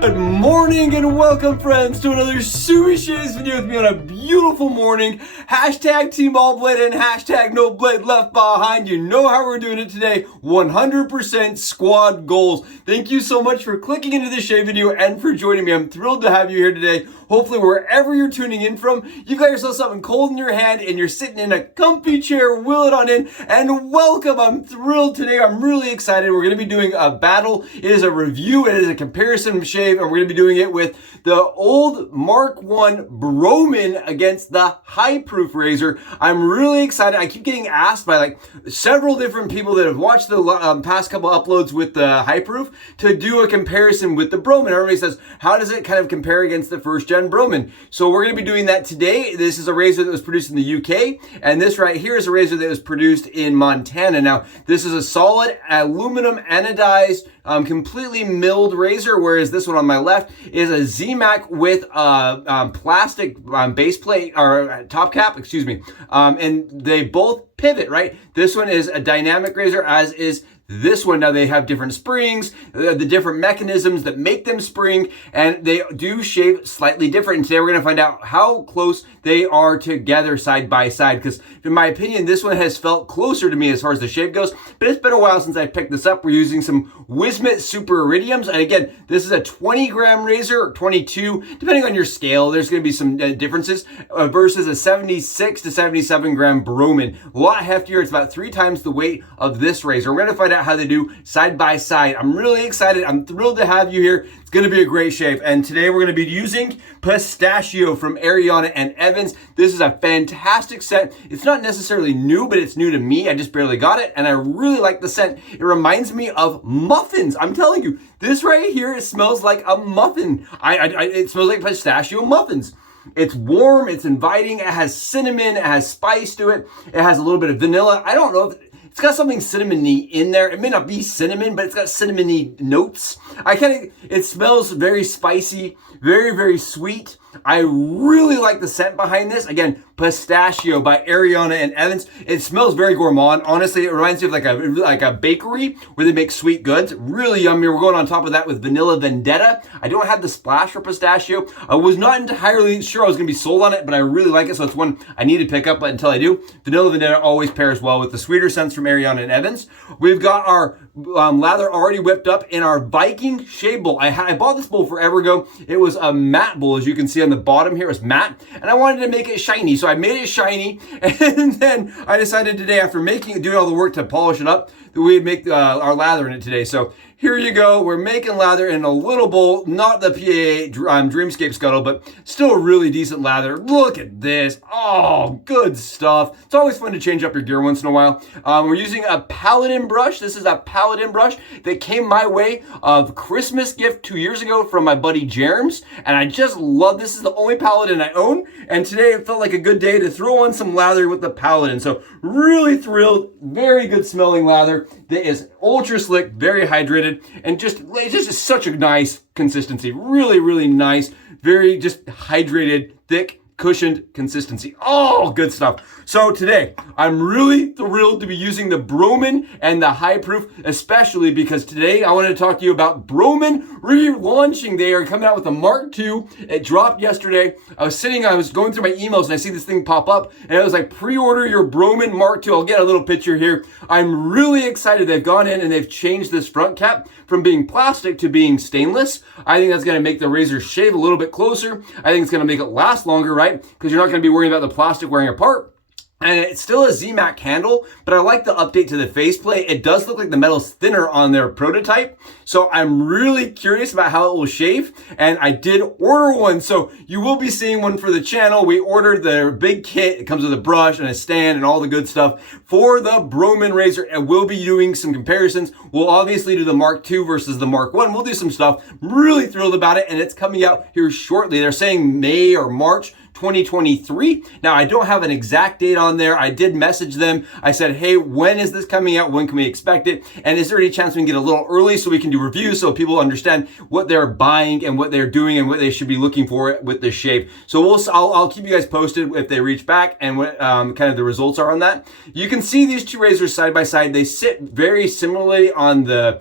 Good morning and welcome, friends, to another Subie Shaves video with me on a beautiful morning. Hashtag Team All Blade and hashtag No Blade Left Behind. You know how we're doing it today. 100% squad goals. Thank you so much for clicking into this shave video and for joining me. I'm thrilled to have you here today. Hopefully, wherever you're tuning in from, you've got yourself something cold in your hand and you're sitting in a comfy chair. Wheel it on in and welcome. I'm thrilled today. I'm really excited. We're going to be doing a battle. It is a review. It is a comparison shave, and we're going to be doing it with the old MK1 Broman against the high proof razor. I'm really excited. I keep getting asked by like several different people that have watched the past couple uploads with the high proof to do a comparison with the Broman. Everybody says, how does it kind of compare against the first gen Broman? So we're going to be doing that today. This is a razor that was produced in the UK, and this right here is a razor that was produced in Montana. Now, this is a solid aluminum anodized, completely milled razor, whereas this one on my left is a ZMAC with a plastic base plate or top cap, excuse me. And they both pivot, right? This one is a dynamic razor, as is this one. Now they have different springs, the different mechanisms that make them spring, and they do shave slightly different. And today we're going to find out how close they are together side by side, because in my opinion, this one has felt closer to me as far as the shave goes, but it's been a while since I picked this up. We're using some WIZAMET Super Iridiums, and again, this is a 20 gram razor, or 22, depending on your scale. There's going to be some differences versus a 76 to 77 gram Broman. A lot heftier. It's about 3 times the weight of this razor. We're going to find out how they do side by side. I'm really excited. I'm thrilled to have you here. It's going to be a great shave. And today we're going to be using Pistachio from Ariana and Evans. This is a fantastic scent. It's not necessarily new, but it's new to me. I just barely got it, and I really like the scent. It reminds me of muffins. I'm telling you, this right here, it smells like a muffin. It smells like pistachio muffins. It's warm, it's inviting, it has cinnamon, it has spice to it, it has a little bit of vanilla. I don't know if it's got something cinnamony in there. It may not be cinnamon, but it's got cinnamony notes. It smells very spicy, very, very sweet. I really like the scent behind this. Again, Pistachio by Ariana and Evans. It smells very gourmand. Honestly, it reminds me of like a bakery where they make sweet goods. Really yummy. We're going on top of that with vanilla Vendetta. I don't have the splash for Pistachio. I was not entirely sure I was going to be sold on it, but I really like it, so it's one I need to pick up, but until I do, vanilla Vendetta always pairs well with the sweeter scents from Ariana and Evans. We've got our lather already whipped up in our Viking shave bowl. I bought this bowl forever ago. It was a matte bowl, as you can see on the bottom here. It was matte, and I wanted to make it shiny, so I made it shiny, and then I decided today, after doing all the work to polish it up, that we'd make our lather in it today. So here you go. We're making lather in a little bowl, not the PA Dreamscape Scuttle, but still a really decent lather. Look at this. Oh, good stuff. It's always fun to change up your gear once in a while. We're using a PALADIN brush. This is a PALADIN brush that came my way of Christmas gift 2 years ago from my buddy Jerms, and I just love this. This is the only PALADIN I own, and today it felt like a good day to throw on some lather with the PALADIN. So really thrilled. Very good smelling lather that is ultra slick, very hydrated, and it's just such a nice consistency. Really, really nice. Very just hydrated, thick, cushioned consistency. Oh, good stuff. So today, I'm really thrilled to be using the Broman and the high proof, especially because today I wanted to talk to you about Broman relaunching. They are coming out with the MK2. It dropped yesterday. I was going through my emails and I see this thing pop up, and it was like, pre-order your Broman MK2. I'll get a little picture here. I'm really excited. They've gone in and they've changed this front cap from being plastic to being stainless. I think that's going to make the razor shave a little bit closer. I think it's going to make it last longer, right? Because you're not going to be worrying about the plastic wearing apart. And it's still a ZMAC handle, but I like the update to the faceplate. It does look like the metal's thinner on their prototype. So I'm really curious about how it will shave. And I did order one, so you will be seeing one for the channel. We ordered their big kit. It comes with a brush and a stand and all the good stuff for the Broman razor. And we'll be doing some comparisons. We'll obviously do the MK2 versus the MK1. We'll do some stuff. I'm really thrilled about it, and it's coming out here shortly. They're saying May or March 2023. Now, I don't have an exact date on there. I did message them. I said, hey, when is this coming out? When can we expect it? And is there any chance we can get a little early so we can do reviews so people understand what they're buying and what they're doing and what they should be looking for with this shave? So I'll keep you guys posted if they reach back and what kind of the results are on that. You can see these two razors side by side. They sit very similarly on the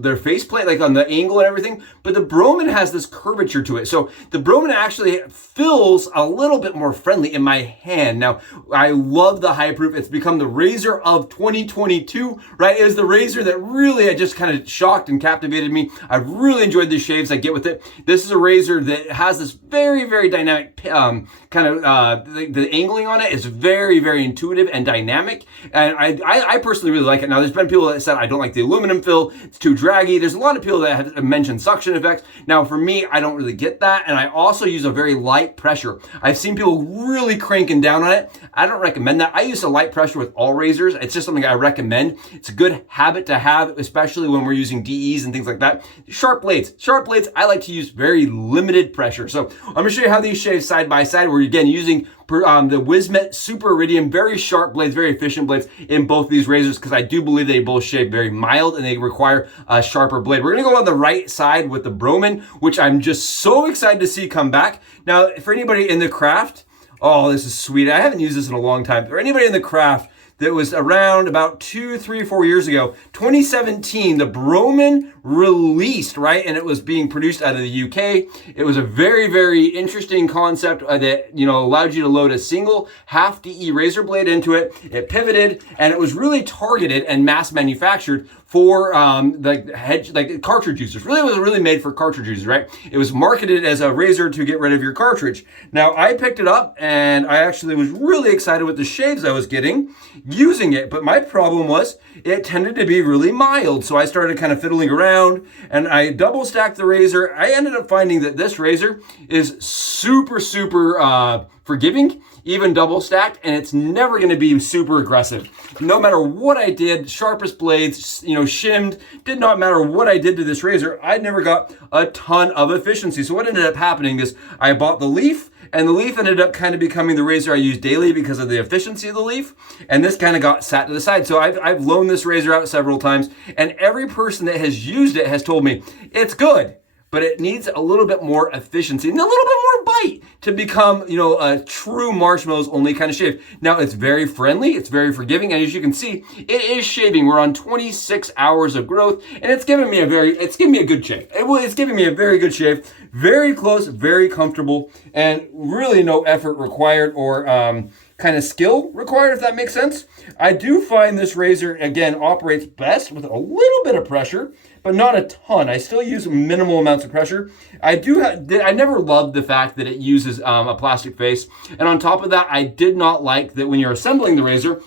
their faceplate, like on the angle and everything, but the Broman has this curvature to it. So the Broman actually feels a little bit more friendly in my hand. Now, I love the high proof. It's become the razor of 2022, right? It was the razor that really had just kind of shocked and captivated me. I've really enjoyed the shaves I get with it. This is a razor that has this very, very dynamic kind of, the angling on it is very, very intuitive and dynamic. And I personally really like it. Now, there's been people that said, I don't like the aluminum fill. It's too draggy. There's a lot of people that have mentioned suction effects. Now, for me, I don't really get that. And I also use a very light pressure. I've seen people really cranking down on it. I don't recommend that. I use a light pressure with all razors. It's just something I recommend. It's a good habit to have, especially when we're using DEs and things like that. Sharp blades. Sharp blades, I like to use very limited pressure. So I'm going to show you how these shave side by side. We're again using the WIZAMET Super Iridium, very sharp blades, very efficient blades in both these razors because I do believe they both shave very mild and they require a sharper blade. We're going to go on the right side with the Broman, which I'm just so excited to see come back. Now, for anybody in the craft, oh, this is sweet. I haven't used this in a long time. For anybody in the craft that was around about 2, 3, 4 years ago, 2017, the Broman released, right? And it was being produced out of the UK. It was a very, very interesting concept that, allowed you to load a single half DE razor blade into it. It pivoted and it was really targeted and mass manufactured for like cartridge users. Really, it was really made for cartridge users, right? It was marketed as a razor to get rid of your cartridge. Now, I picked it up and I actually was really excited with the shaves I was getting using it, but my problem was it tended to be really mild. So I started kind of fiddling around and I double stacked the razor. I ended up finding that this razor is super, super forgiving, even double stacked, and it's never going to be super aggressive. No matter what I did, sharpest blades, shimmed, did not matter what I did to this razor, I never got a ton of efficiency. So what ended up happening is I bought the Leaf, and the Leaf ended up kind of becoming the razor I use daily because of the efficiency of the Leaf. And this kind of got sat to the side. So I've loaned this razor out several times, and every person that has used it has told me it's good, but it needs a little bit more efficiency and a little bit more bite to become, a true marshmallows only kind of shave. Now, it's very friendly, it's very forgiving, and as you can see, it is shaving. We're on 26 hours of growth, and it's giving me a good shave. It's giving me a very good shave, very close, very comfortable, and really no effort required or kind of skill required, if that makes sense. I do find this razor, again, operates best with a little bit of pressure, but not a ton. I still use minimal amounts of pressure. I never loved the fact that it uses a plastic face. And on top of that, I did not like that when you're assembling the razor,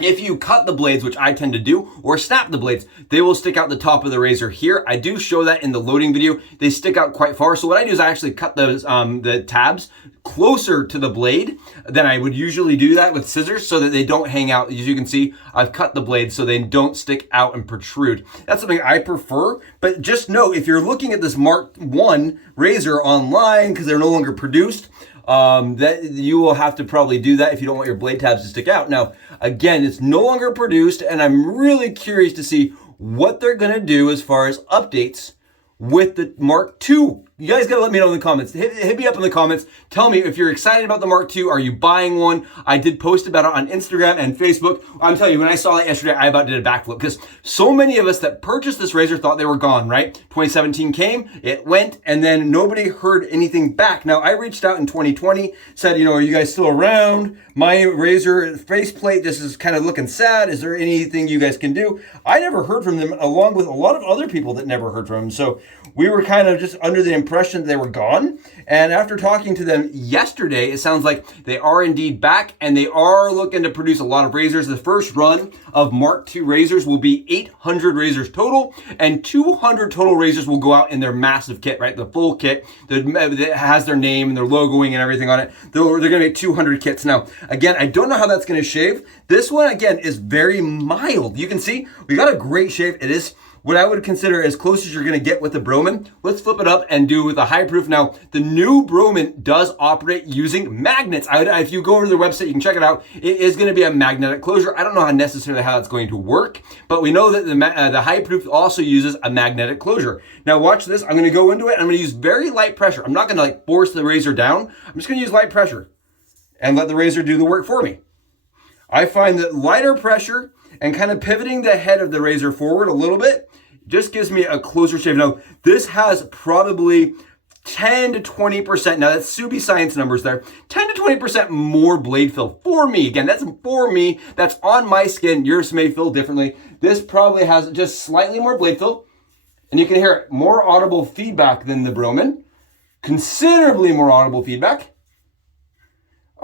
if you cut the blades, which I tend to do, or snap the blades, they will stick out the top of the razor here. I do show that in the loading video. They stick out quite far. So what I do is I actually cut those the tabs closer to the blade than I would usually do that with scissors so that they don't hang out. As you can see, I've cut the blades so they don't stick out and protrude. That's something I prefer, but just know if you're looking at this Mark 1 razor online because they're no longer produced, that you will have to probably do that if you don't want your blade tabs to stick out. Now, again, it's no longer produced, and I'm really curious to see what they're going to do as far as updates with the Mark II. You guys gotta let me know in the comments. Hit me up in the comments. Tell me if you're excited about the Mark II. Are you buying one? I did post about it on Instagram and Facebook. I'm telling you, when I saw it yesterday, I about did a backflip because so many of us that purchased this razor thought they were gone, right? 2017 came, it went, and then nobody heard anything back. Now, I reached out in 2020, said, are you guys still around? My razor faceplate, this is kind of looking sad. Is there anything you guys can do? I never heard from them, along with a lot of other people that never heard from them. So we were kind of just under the impression that they were gone. And after talking to them yesterday, it sounds like they are indeed back and they are looking to produce a lot of razors. The first run of Mark II razors will be 800 razors total, and 200 total razors will go out in their massive kit, right? The full kit that has their name and their logoing and everything on it. They're going to make 200 kits. Now, again, I don't know how that's going to shave. This one, again, is very mild. You can see we got a great shave. It is what I would consider as close as you're gonna get with the Broman. Let's flip it up and do with a high proof. Now, the new Broman does operate using magnets. If you go over to their website, you can check it out. It is gonna be a magnetic closure. I don't know how necessarily how it's going to work, but we know that the high proof also uses a magnetic closure. Now watch this, I'm gonna go into it, I'm gonna use very light pressure. I'm not gonna like force the razor down. I'm just gonna use light pressure and let the razor do the work for me. I find that lighter pressure and kind of pivoting the head of the razor forward a little bit just gives me a closer shave. Now, this has probably 10 to 20%, now that's Subie science numbers there, 10 to 20% more blade fill for me. Again, that's for me, that's on my skin. Yours may feel differently. This probably has just slightly more blade fill, and you can hear more audible feedback than the Broman, considerably more audible feedback.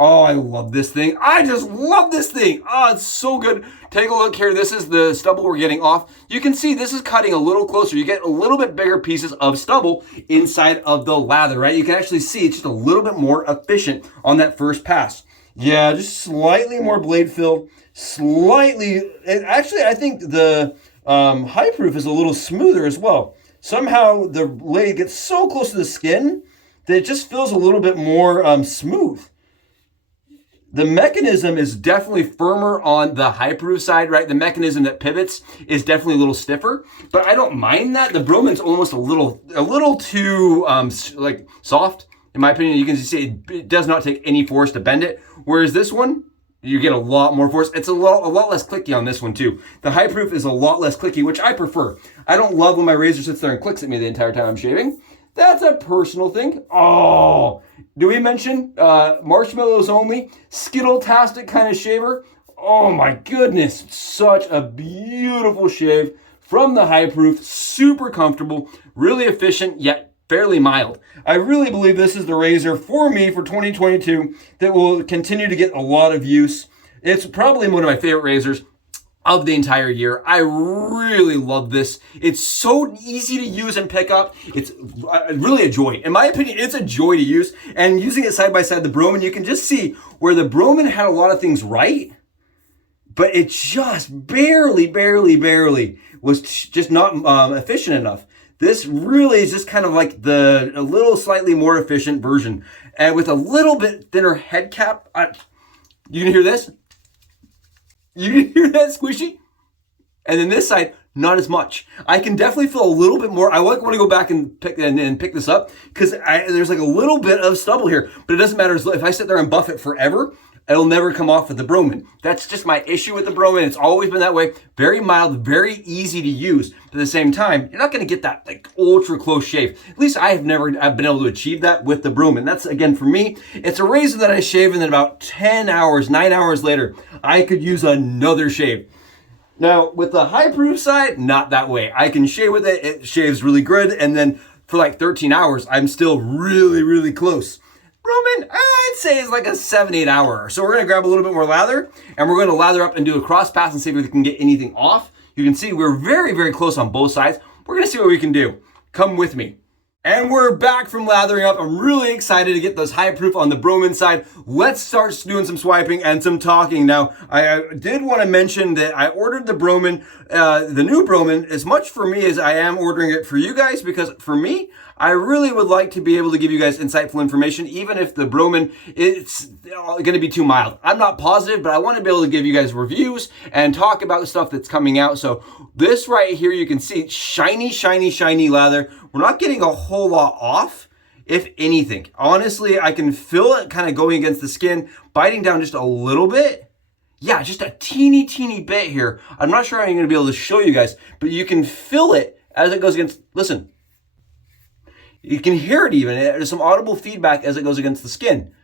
Oh, I love this thing. I just love this thing. Oh, it's so good. Take a look here. This is the stubble we're getting off. You can see this is cutting a little closer. You get a little bit bigger pieces of stubble inside of the lather, right? You can actually see it's just a little bit more efficient on that first pass. Yeah, just slightly more blade fill. Slightly, actually, I think the high proof is a little smoother as well. Somehow the blade gets so close to the skin that it just feels a little bit more smooth. The mechanism is definitely firmer on the high proof side, right? The mechanism that pivots is definitely a little stiffer, but I don't mind that. The Broman's almost a little too like soft, in my opinion. You can see it does not take any force to bend it. Whereas this one, you get a lot more force. It's a lot less clicky on this one too. The high proof is a lot less clicky, which I prefer. I don't love when my razor sits there and clicks at me the entire time I'm shaving. That's a personal thing. Oh, do we mention marshmallows only? Skittle-tastic kind of shaver. Oh my goodness, such a beautiful shave from the high proof, super comfortable, really efficient, yet fairly mild. I really believe this is the razor for me for 2022 that will continue to get a lot of use. It's probably one of my favorite razors of the entire year. I really love this. It's so easy to use and pick up. It's really a joy. In my opinion, it's a joy to use. And using it side by side, the Broman, you can just see where the Broman had a lot of things right, but it just barely was just not efficient enough. This really is just kind of like a little slightly more efficient version. And with a little bit thinner head cap, you can hear this? You can hear that squishy? And then this side, not as much. I can definitely feel a little bit more. I want to go back and pick this up because there's like a little bit of stubble here, but it doesn't matter. If I sit there and buff it forever, it'll never come off with the Broman. That's just my issue with the Broman. It's always been that way. Very mild, very easy to use. But at the same time, you're not going to get that like ultra close shave. At least I've been able to achieve that with the Broman. That's, again, for me, it's a razor that I shave and then about 10 hours, 9 hours later, I could use another shave. Now, with the high proof side, not that way. I can shave with it. It shaves really good. And then for like 13 hours, I'm still really close. Broman, I'd say is like a 7-8 hour. So we're gonna grab a little bit more lather and we're gonna lather up and do a cross pass and see if we can get anything off. You can see we're very close on both sides. We're gonna see what we can do. Come with me. And we're back from lathering up. I'm really excited to get those high proof on the Broman side. Let's start doing some swiping and some talking. Now, I did want to mention that I ordered the Broman, the new Broman, as much for me as I am ordering it for you guys, because for me, I really would like to be able to give you guys insightful information, even if the Broman it's going to be too mild. I'm not positive, but I want to be able to give you guys reviews and talk about the stuff that's coming out. So this right here, you can see shiny lather. We're not getting a whole lot off, if anything. Honestly, I can feel it kind of going against the skin, biting down just a little bit. Yeah, just a teeny bit here. I'm not sure I'm going to be able to show you guys, but you can feel it as it goes against, listen. You can hear it even. There's some audible feedback as it goes against the skin.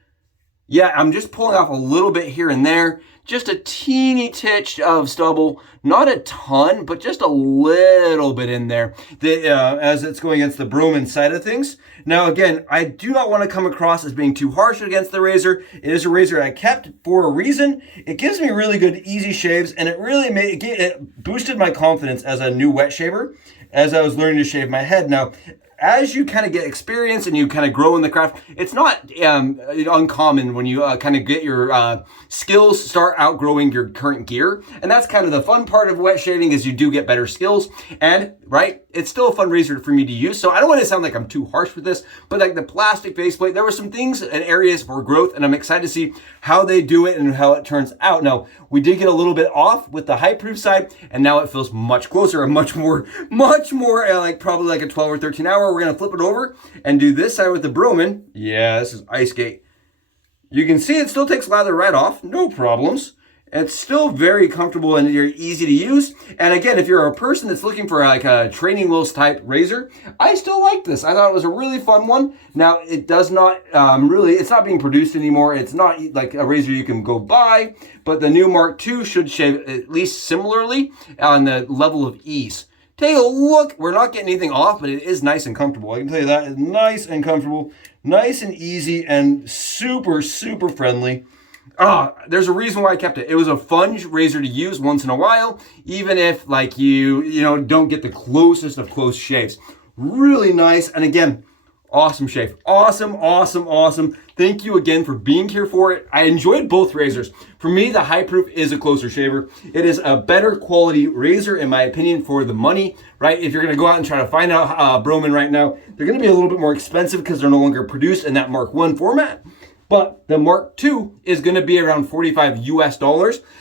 Yeah, I'm just pulling off a little bit here and there. Just a teeny titch of stubble. Not a ton, but just a little bit in there as it's going against the Broman side of things. Now, again, I do not want to come across as being too harsh against the razor. It is a razor I kept for a reason. It gives me really good, easy shaves, and it really it boosted my confidence as a new wet shaver as I was learning to shave my head. Now, as you kind of get experience and you kind of grow in the craft, it's not uncommon when you kind of get your skills start outgrowing your current gear. And that's kind of the fun part of wet shaving, is you do get better skills. And right, it's still a fun razor for me to use. So I don't want to sound like I'm too harsh with this, but like the plastic faceplate, there were some things and areas for growth, and I'm excited to see how they do it and how it turns out. Now, we did get a little bit off with the high proof side, and now it feels much closer and much more like probably like a 12 or 13 hour. We're gonna flip it over and do this side with the Broman. Yeah, this is Ice Skate. You can see it still takes lather right off, no problems. It's still very comfortable and easy to use. And again, if you're a person that's looking for like a training wheels type razor, I still like this. I thought it was a really fun one. Now, it does not it's not being produced anymore. It's not like a razor you can go buy, but the new Mark II should shave at least similarly on the level of ease. Take a look. We're not getting anything off, but it is nice and comfortable. I can tell you that. It's nice and comfortable, nice and easy, and super, super friendly. There's a reason why I kept it. It was a fun razor to use once in a while, even if like you don't get the closest of close shaves. Really nice. And again, awesome shave. Awesome, awesome, awesome. Thank you again for being here for it. I enjoyed both razors. For me, the high proof is a closer shaver. It is a better quality razor, in my opinion, for the money, right? If you're gonna go out and try to find out Broman right now, they're gonna be a little bit more expensive because they're no longer produced in that Mark I format. But the Mark II is going to be around $45 US.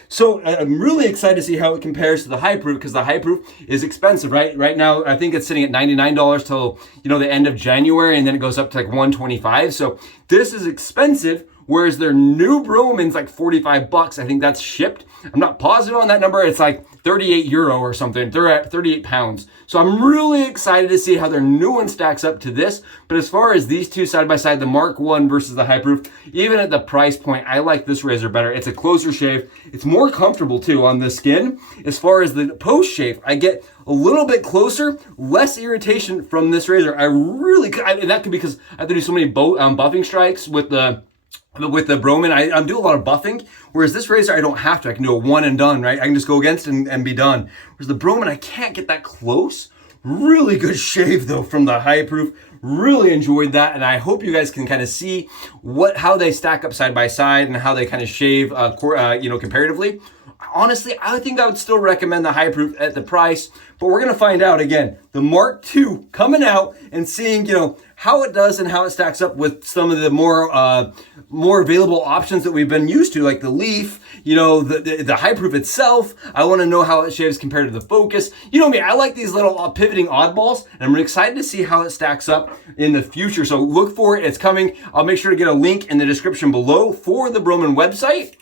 So I'm really excited to see how it compares to the high proof, because the high proof is expensive, right? Right now, I think it's sitting at $99 till, the end of January, and then it goes up to like $125. So this is expensive, whereas their new Broman's like 45 bucks. I think that's shipped. I'm not positive on that number. It's like 38 euro or something. They're at 38 pounds. So I'm really excited to see how their new one stacks up to this. But as far as these two side by side, the Mark I versus the high proof, even at the price point, I like this razor better. It's a closer shave. It's more comfortable too on the skin. As far as the post shave, I get a little bit closer, less irritation from this razor. And that could be because I have to do so many buffing strikes with the Broman. I do a lot of buffing, whereas this razor, I don't have to. I can do a one and done, right? I can just go against and be done. Whereas the Broman, I can't get that close. Really good shave though from the high proof. Really enjoyed that, and I hope you guys can kind of see how they stack up side by side and how they kind of shave, comparatively. Honestly, I think I would still recommend the high proof at the price, but we're gonna find out again. The Mark II coming out and seeing, how it does and how it stacks up with some of the more available options that we've been used to, like the Leaf, the high proof itself. I want to know how it shaves compared to the Focus. You know me, I like these little pivoting oddballs, and I'm excited to see how it stacks up in the future. So look for it. It's coming. I'll make sure to get a link in the description below for the Broman website.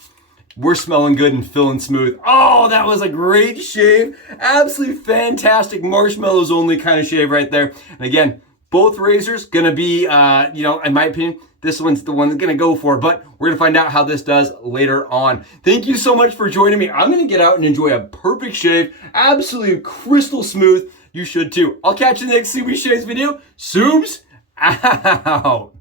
We're smelling good and feeling smooth. Oh, that was a great shave. Absolutely fantastic marshmallows only kind of shave right there. And again, both razors gonna be, in my opinion, this one's the one that's gonna go for, but we're gonna find out how this does later on. Thank you so much for joining me. I'm gonna get out and enjoy a perfect shave. Absolutely crystal smooth. You should too. I'll catch you in the next Subie Shaves video. Subes out.